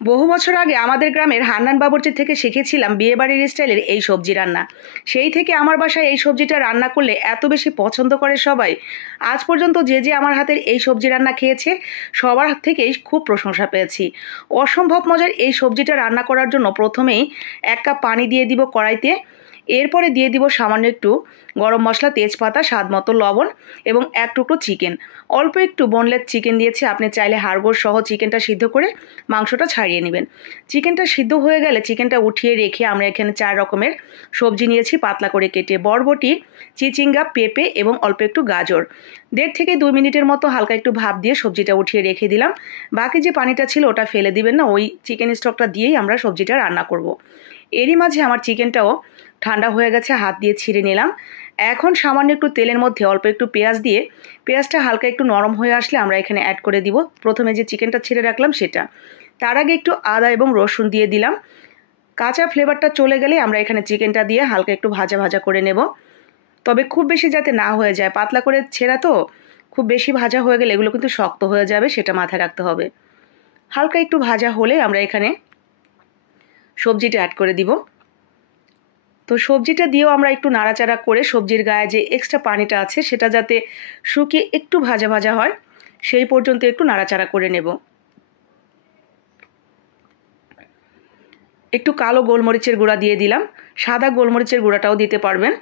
বহু বছর আগে আমাদের গ্রামের হান্নান বাবুর্চি থেকে শিখেছিলাম বিয়েবাড়ির স্টাইলের এই সবজি রান্না। সেই থেকে আমার বাসায় এই সবজিটা রান্না করলে এত বেশি পছন্দ করে সবাই। আজ পর্যন্ত যে যে আমার হাতের এই সবজি রান্না খেয়েছে সবার হাত থেকেই খুব প্রশংসা পেয়েছি। অসম্ভব মজার এই সবজিটা রান্না করার জন্য প্রথমেই 1 কাপ পানি দিয়ে দিব কড়াইতে। এরপরে দিয়ে দিব সামান্য একটু গরম মশলা, তেজপাতা, স্বাদ মতো লবণ এবং 1 টুকরো চিকেন। অল্প একটু বোনলেস চিকেন দিয়েছি, আপনি চাইলে হাড়গোড় সহ চিকেনটা সিদ্ধ করে মাংসটা ছাড়িয়ে নেবেন। চিকেনটা সিদ্ধ হয়ে গেলে চিকেনটা উঠিয়ে রেখে আমরা এখানে 4 রকমের সবজি নিয়েছি পাতলা করে কেটে। বরবটি, চিচিঙ্গা, পেঁপে এবং অল্প একটু গাজর। 1.5 থেকে 2 মিনিটের মতো হালকা একটু ভাপ দিয়ে সবজিটা উঠিয়ে রেখে দিলাম। বাকি যে পানিটা ছিল ওটা ফেলে দিবেন না, ওই চিকেন স্টকটা দিয়েই আমরা সবজিটা রান্না করব। এরই মাঝে আমার চিকেনটাও ঠান্ডা হয়ে গেছে, হাত দিয়ে ছিঁড়ে নিলাম। এখন সামান্য একটু তেলের মধ্যে অল্প একটু পেঁয়াজ দিয়ে পেঁয়াজটা হালকা একটু নরম হয়ে আসলে আমরা এখানে অ্যাড করে দিব প্রথমে যে চিকেনটা ছিঁড়ে রাখলাম সেটা। তার আগে একটু আদা এবং রসুন দিয়ে দিলাম। কাঁচা ফ্লেভারটা চলে গেলে আমরা এখানে চিকেনটা দিয়ে হালকা একটু ভাজা ভাজা করে নেব। তবে খুব বেশি যাতে না হয়ে যায়, পাতলা করে ছেঁড়া তো, খুব বেশি ভাজা হয়ে গেলে এগুলো কিন্তু শক্ত হয়ে যাবে, সেটা মাথায় রাখতে হবে। হালকা একটু ভাজা হলে আমরা এখানে সবজিটা অ্যাড করে দিব। তো সবজিটা দিয়েও আমরা একটু নাড়াচাড়া করে সবজির গায়ে যে এক্সট্রা পানিটা আছে সেটা যাতে শুকিয়ে একটু ভাজা ভাজা হয় সেই পর্যন্ত একটু নাড়াচাড়া করে নেব। একটু কালো গোলমরিচের গুঁড়া দিয়ে দিলাম, সাদা গোলমরিচের গুঁড়াটাও দিতে পারবেন,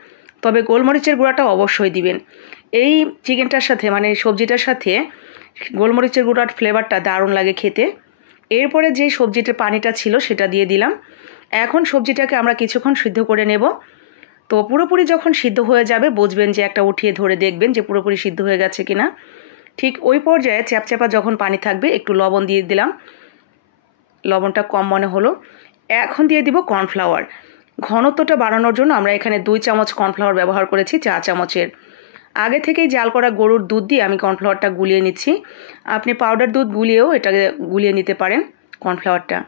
তবে গোলমরিচের গুঁড়াটা অবশ্যই দিবেন। এই চিকেনটার সাথে মানে সবজিটার সাথে গোলমরিচের গুঁড়ার ফ্লেভারটা দারুণ লাগে খেতে। এরপরে যে সবজিটার পানিটা ছিল সেটা দিয়ে দিলাম। এখন সবজিটাকে আমরা কিছুক্ষণ সিদ্ধ করে নেব। তো পুরোপুরি যখন সিদ্ধ হয়ে যাবে বুঝবেন যে একটা উঠিয়ে ধরে দেখবেন যে পুরোপুরি সিদ্ধ হয়ে গেছে কিনা। ঠিক ওই পর্যায়ে চ্যাপচ্যাপা যখন পানি থাকবে একটু লবণ দিয়ে দিলাম, লবণটা কম মনে হলো। এখন দিয়ে দিব কর্নফ্লাওয়ার। ঘনত্বটা বাড়ানোর জন্য আমরা এখানে 2 চামচ কর্নফ্লাওয়ার ব্যবহার করেছি চা চামচের। আগে থেকেই জাল করা গরুর দুধ দিয়ে আমি কর্নফ্লাওয়ারটা গুলিয়ে নিচ্ছি। আপনি পাউডার দুধ গুলিয়েও এটাকে গুলিয়ে নিতে পারেন কর্নফ্লাওয়ারটা।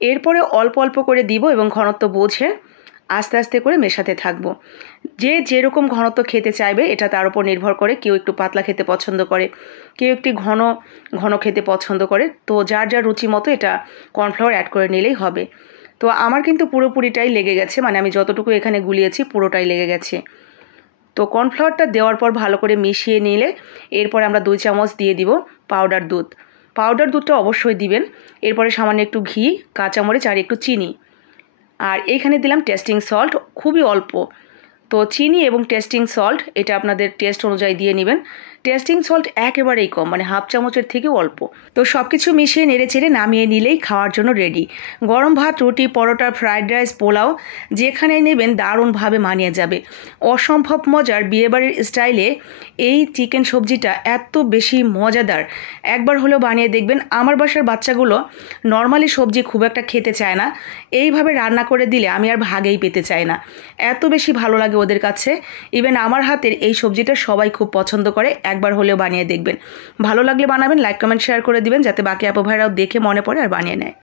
এরপরে অল্প অল্প করে দিব এবং ঘনত্ব বুঝে আস্তে আস্তে করে মেশাতে থাকবো। যে যেরকম ঘনত্ব খেতে চাইবে এটা তার উপর নির্ভর করে। কেউ একটু পাতলা খেতে পছন্দ করে, কেউ একটু ঘন ঘন খেতে পছন্দ করে। তো যার যার রুচি মতো এটা কর্নফ্লাওয়ার অ্যাড করে নিলেই হবে। তো আমার কিন্তু পুরোপুরিটাই লেগে গেছে, মানে আমি যতটুকু এখানে গুলিয়েছি পুরোটাই লেগে গেছে। তো কর্নফ্লাওয়ারটা দেওয়ার পর ভালো করে মিশিয়ে নিলে এরপরে আমরা 2 চামচ দিয়ে দিব পাউডার দুধ। পাউডার দুধটা অবশ্যই দিবেন। এরপরে সামান্য একটু ঘি, কাঁচামরিচ আর একটু চিনি। আর এইখানে দিলাম টেস্টিং সল্ট, খুবই অল্প। তো চিনি এবং টেস্টিং সল্ট এটা আপনাদের টেস্ট অনুযায়ী দিয়ে নেবেন। টেস্টিং সল্ট একেবারেই কম, মানে হাফ চামচের থেকেও অল্প। তো সব কিছু মিশিয়ে নেড়েচেড়ে নামিয়ে নিলেই খাওয়ার জন্য রেডি। গরম ভাত, রুটি, পরোটা, ফ্রাইড রাইস, পোলাও যেখানেই নেবেন দারুণভাবে মানিয়ে যাবে। অসম্ভব মজার বিয়েবাড়ির স্টাইলে এই চিকেন সবজিটা এত বেশি মজাদার, একবার হলেও বানিয়ে দেখবেন। আমার বাসার বাচ্চাগুলো নর্মালি সবজি খুব একটা খেতে চায় না, এইভাবে রান্না করে দিলে আমি আর ভাগেই পেতে চাই না, এত বেশি ভালো লাগে ওদের কাছে। ইভেন আমার হাতের এই সবজিটা সবাই খুব পছন্দ করে, একবার হলেও বানিয়ে দেখবেন। ভালো লাগলে বানাবেন, লাইক কমেন্ট শেয়ার করে দিবেন যাতে বাকি আপু ভাইরাও দেখে মনে পড়ে আর বানিয়ে নেয়।